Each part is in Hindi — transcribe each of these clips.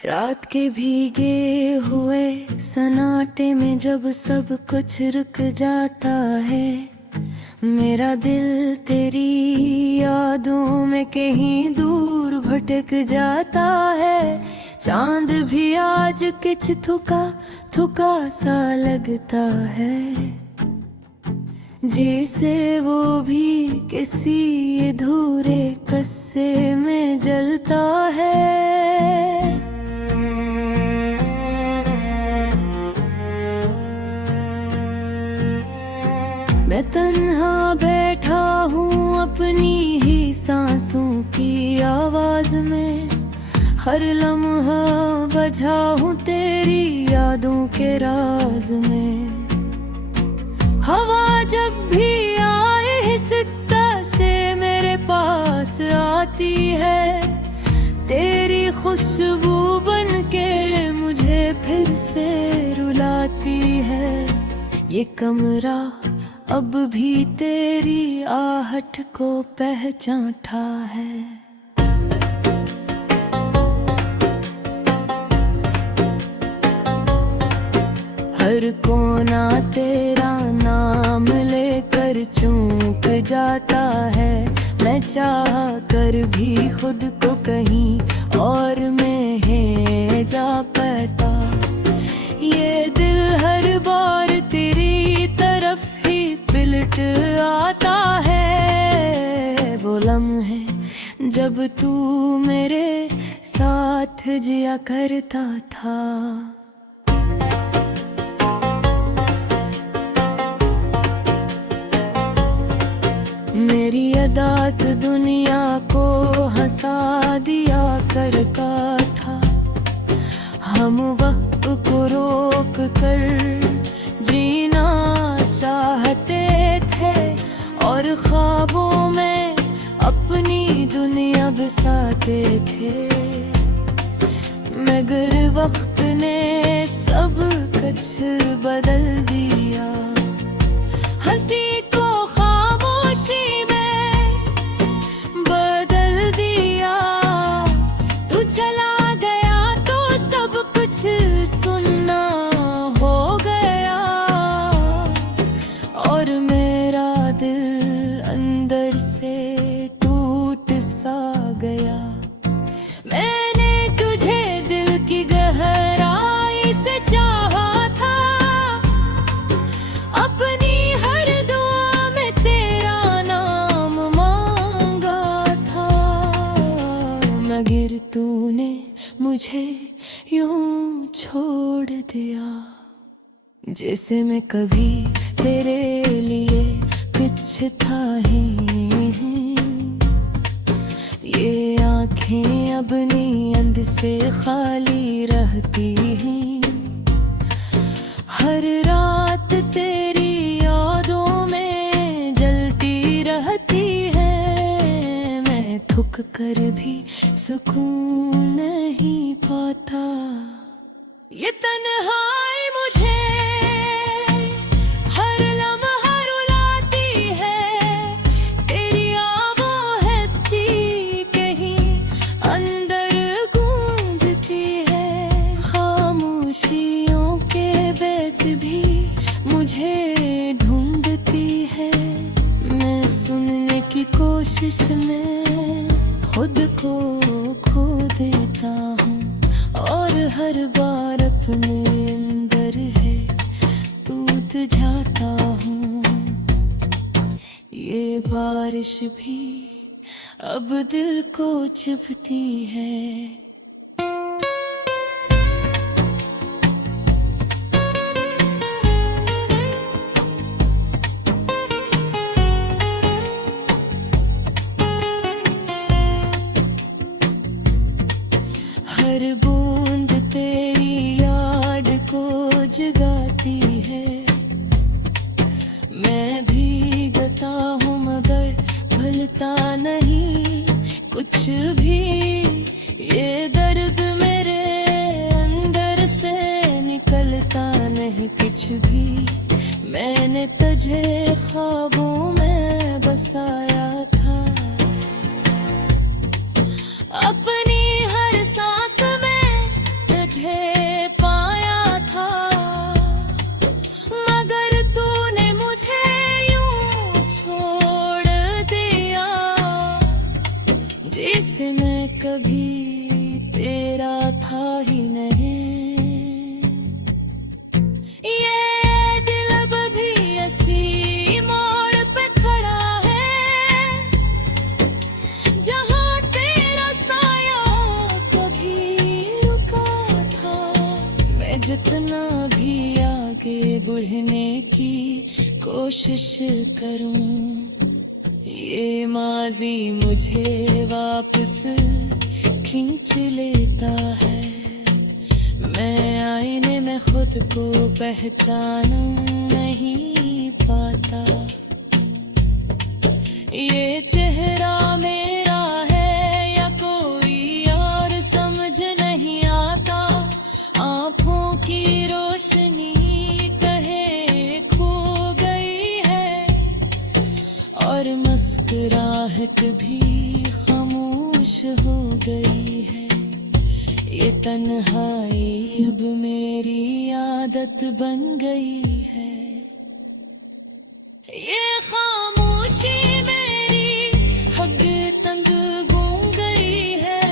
रात के भीगे हुए सन्नाटे में जब सब कुछ रुक जाता है, मेरा दिल तेरी यादों में कहीं दूर भटक जाता है। चांद भी आज किच थुका थुका सा लगता है, जिसे वो भी किसी अधूरे किस्से में जलता है। मैं तन्हा बैठा हूँ अपनी ही सांसों की आवाज में, हर लम्हा बजा हूँ तेरी यादों के राज में। हवा जब भी आए हिस्सा से मेरे पास आती है, तेरी खुशबू बन के मुझे फिर से रुलाती है। ये कमरा अब भी तेरी आहट को पहचानता है। हर कोना तेरा नाम लेकर चूक जाता है, मैं चाह कर भी खुद को कहीं और में है जा पाता। ये दिल हर बार तेरी तरफ ही पिलट आता है। वो लम्हे जब तू मेरे साथ जिया करता था। मेरी अदास दुनिया को हंसा दिया करता था। हम वक्त को रोक कर जीना चाहते थे और ख्वाबों में अपनी दुनिया बसाते थे, मगर वक्त ने सब कुछ बदल दिया। हंसी को खामोशी में बदल दिया। तू चला गया तो सब कुछ सुनना हो गया और मेरा दिल अंदर से टूट सा गया। मैंने तुझे दिल की गहराई से चाहा था, अपनी हर दुआ में तेरा नाम मांगा था, मगर तूने मुझे यूं छोड़ दिया जैसे मैं कभी तेरे लिए कुछ था ही। ये आँखें अब नींद से खाली रहती हैं, हर रात तेरी यादों में जलती रहती है। मैं थक कर भी सुकून नहीं पाता। ये तन्हाई मुझे हर लम्हा रुलाती है, तेरी आवाज़ कहीं अंदर गूंजती है। खामोशियों के बीच भी मुझे ढूंढती है, मैं सुनने की कोशिश में खुद को खो देता हूँ और हर बार अपने अंदर है टूट जाता हूँ। ये बारिश भी अब दिल को चुभती है। हर बूंद तेरी याद को जगाती है। मैं भीगता हूँ मगर भूलता नहीं कुछ भी। ये दर्द मेरे अंदर से निकलता नहीं कुछ भी। मैंने तुझे ख्वाबों में बसाया था, अपनी हर सांस में था ही नहीं। ये दिल अब भी ऐसी मोड़ पे खड़ा है जहाँ तेरा साया कभी रुका था। मैं जितना भी आगे बढ़ने की कोशिश करूं, ये माजी मुझे वापस खींच लेता है। मैं आईने में खुद को पहचान नहीं पाता। ये चेहरा मेरा है या कोई और समझ नहीं आता। आँखों की रोशनी कहे खो गई है और मुस्कुराहट भी खामोश हो गई है। ये तन्हाई अब मेरी आदत बन गई है। ये खामोशी मेरी हद तक गूंग गई है।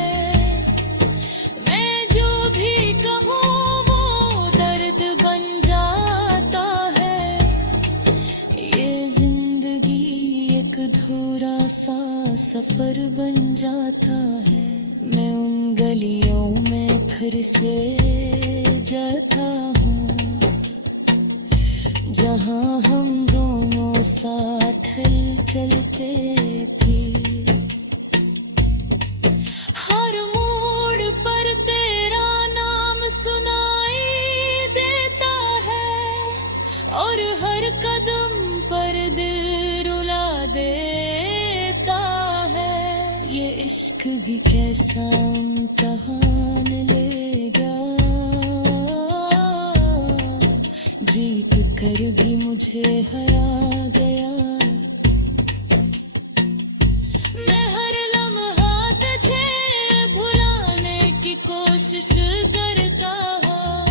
मैं जो भी कहूँ वो दर्द बन जाता है। ये जिंदगी एक अधूरा सा सफर बन जाता है। मैं उन गलियों में फिर से जाता हूँ जहाँ हम दोनों साथ चलते थे। हर मोड़ पर तेरा नाम सुनाई देता है और हर कदम पर दिल रुला देता है। ये इश्क भी कैसा इम्तहान लेगा, जीत कर भी मुझे हरा गया। मैं हर लम्हा तुझे भुलाने की कोशिश करता हूँ,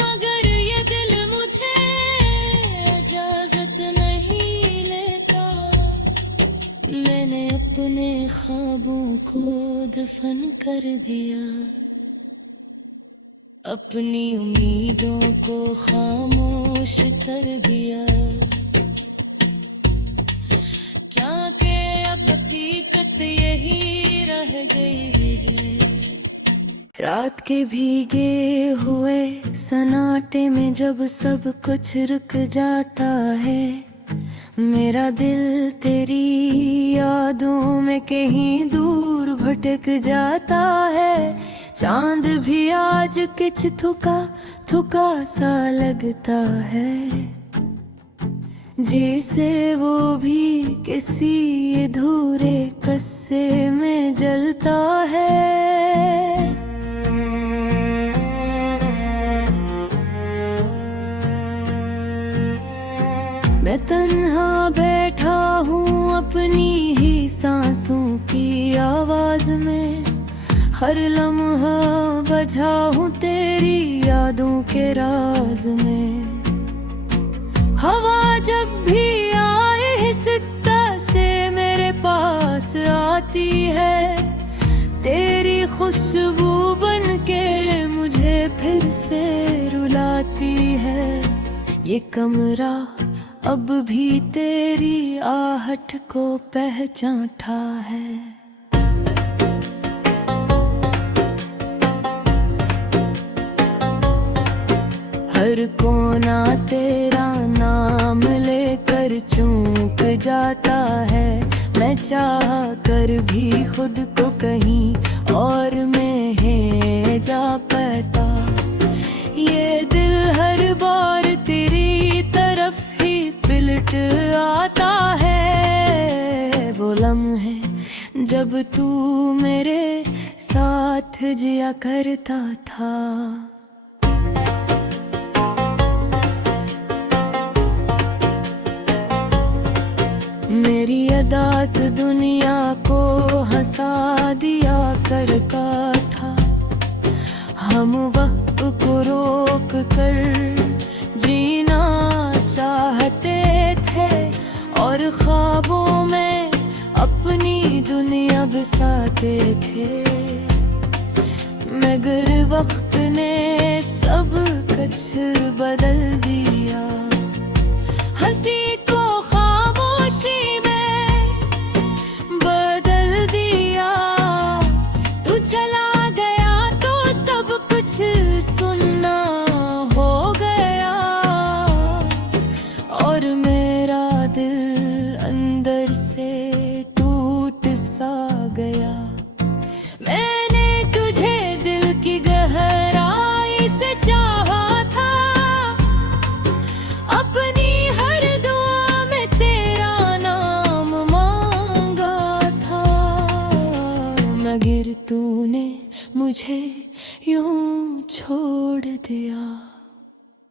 मगर ये दिल मुझे इजाजत नहीं लेता। मैंने अपने ख्वाबों को दफन कर दिया, अपनी उम्मीदों को खामोश कर दिया। क्या के अब हकीकत यही रह गई है। रात के भीगे हुए सन्नाटे में जब सब कुछ रुक जाता है, मेरा दिल तेरी यादों में कहीं दूर भटक जाता है। चांद भी आज किछ थुका थुका सा लगता है, जैसे वो भी किसी अधूरे किस्से में जलता है। मैं तन्हा बैठा हूँ अपनी ही सांसों की आवाज में, हर लम्हा बझा हूँ तेरी यादों के राज में। हवा जब भी आए हिस्सा से मेरे पास आती है, तेरी खुशबू बन के मुझे फिर से रुलाती है। ये कमरा अब भी तेरी आहट को पहचानता है। हर कोना तेरा नाम लेकर चूक जाता है। मैं चाह कर भी खुद को कहीं और में है जा पाता। ये दिल हर बार तेरी तरफ ही पिलट आता है। वो लम्हे जब तू मेरे साथ जिया करता था। मेरी अदास दुनिया को हंसा दिया करता था। हम वक्त को रोक कर जीना चाहते थे और ख्वाबों में अपनी दुनिया बसाते थे। मगर वक्त ने सब कुछ बदल दिया। हंसी को खामोशी में बदल दिया। तू चला गया तो सब कुछ सुनना हो गया। और मेरा दिल अंदर से टूट सा गया। मैंने तुझे दिल की गहराई से चाहा था। अपनी हर दुआ में तेरा नाम मांगा था। मगर तूने मुझे यूं छोड़ दिया,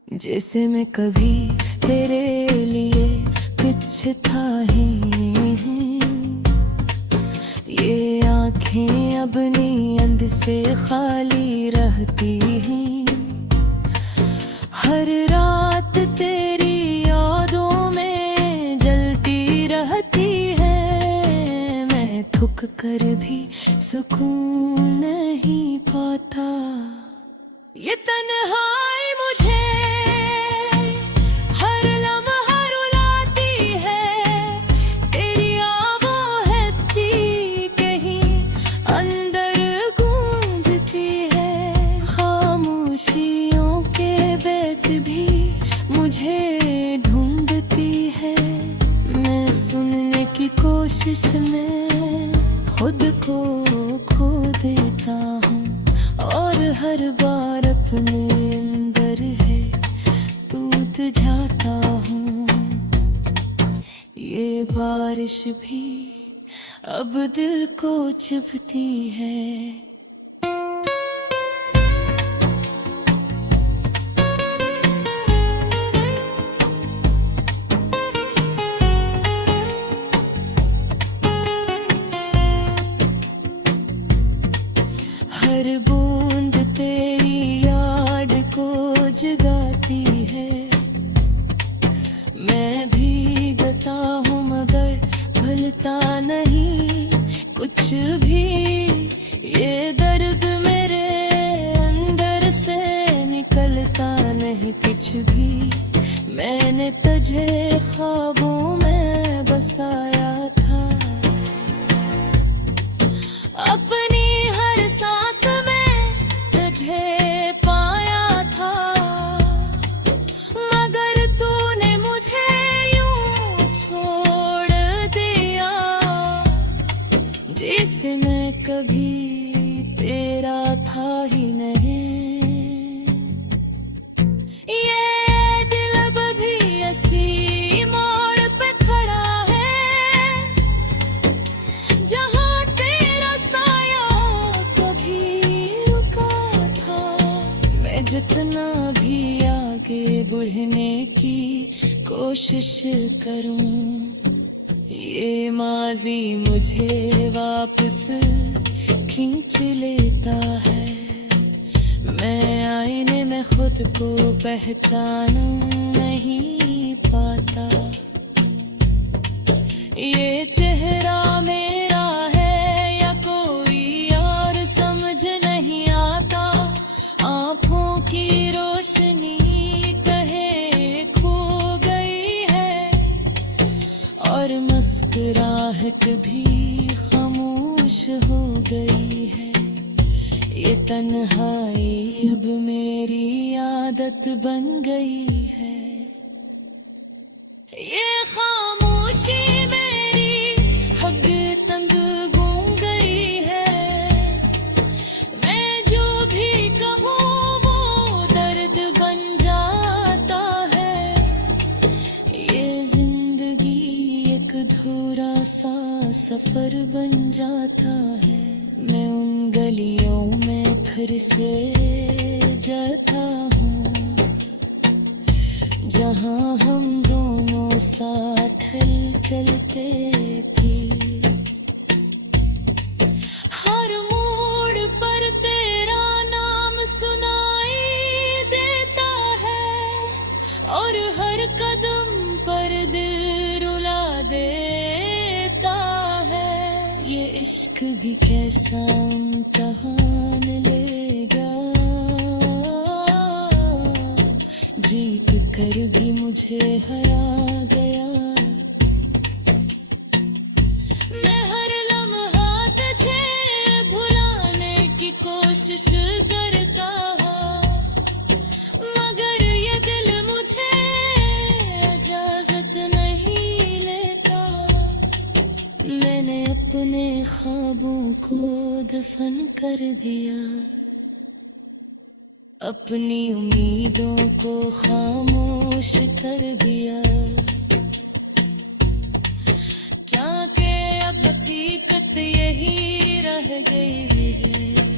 जैसे मैं कभी तेरे लिए कुछ था ही। ये आँखें अब नींद से खाली रहती हैं। हर रात तेरी यादों में जलती रहती है। मैं थक कर भी सुकून नहीं पाता। ये तन्हाई मुझे हर लम्हा रुलाती है। तेरी आवाज़ कहीं अंदर गूंजती है। खामोशियों के बीच भी मुझे ढूंढती है। मैं सुनने की कोशिश में खुद को खो देता हूँ। और हर बार अपने अंदर है टूट जाता हूँ। ये बारिश भी अब दिल को चुभती है। हर बूंद तेरी याद को जगाती है। मैं भीगता हूँ मगर भूलता नहीं कुछ भी। ये दर्द मेरे अंदर से निकलता नहीं कुछ भी। मैंने तुझे ख्वाबों में बसाया था। अपनी हर सांस में तुझे पाया था। मगर तूने मुझे यूं छोड़ दिया, जिसे मैं कभी तेरा था ही नहीं। ये दिल अब भी ऐसी मोड़ पे खड़ा है, जहाँ तेरा साया कभी रुका था। मैं जितना भी आगे बढ़ने की कोशिश करूं, ये माजी मुझे वापस खींच लेता है। मैं आईने में खुद को पहचान नहीं पाता। ये चेहरा मेरा है या कोई और समझ नहीं आता। आँखों की रोशनी कहे खो गई है, और मुस्कुराहट भी खामोश हो गई है। ये तन्हाई अब मेरी आदत बन गई है। ये खामोशी मेरी हग तंग गूंग गई है। मैं जो भी कहूँ वो दर्द बन जाता है। ये जिंदगी एक अधूरा सा सफर बन जाता है। मैं उन गलियों में फिर से जाता हूँ, जहाँ हम दोनों साथ चलते थे। हर मोड़ पर तेरा नाम सुनाई देता है, और हर कदम पर दिल रुला देता है। ये इश्क भी कैसा इम्तिहान ले मगर भी मुझे हरा गया। मैं हर लम्हा तुझे भुलाने की कोशिश करता हूँ, मगर ये दिल मुझे इजाजत नहीं लेता। मैंने अपने ख्वाबों को दफन कर दिया, अपनी उम्मीदों को खामोश कर दिया। क्या कि अब हकीकत यही रह गई है,